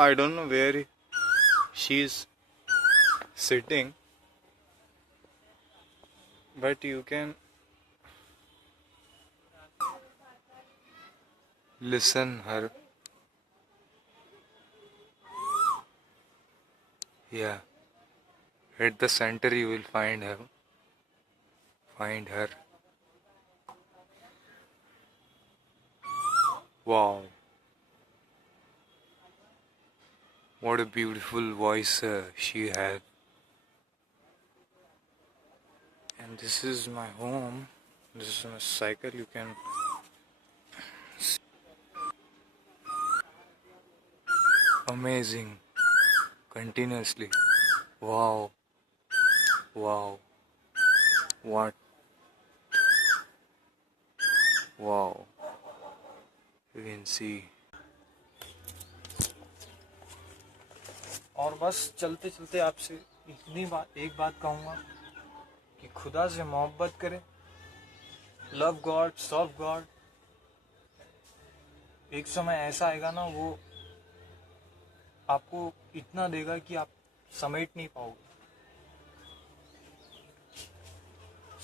I don't know where she's sitting, but you can listen her. Yeah, at the center you will find her. Find her. Wow, what a beautiful voice she has. And this is my home. This is my cycle. You can amazing continuously. Wow, wow, what? Wow, you can see. और बस चलते चलते आपसे एक बात कहूँगा कि खुदा से मोहब्बत करें. Love God, serve God. एक समय ऐसा आएगा ना, वो आपको इतना देगा कि आप समेट नहीं पाओगे.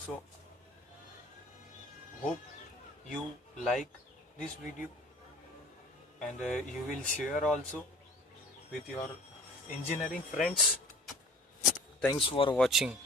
So hope you like this video, and you will share also with your engineering friends. Thanks for watching.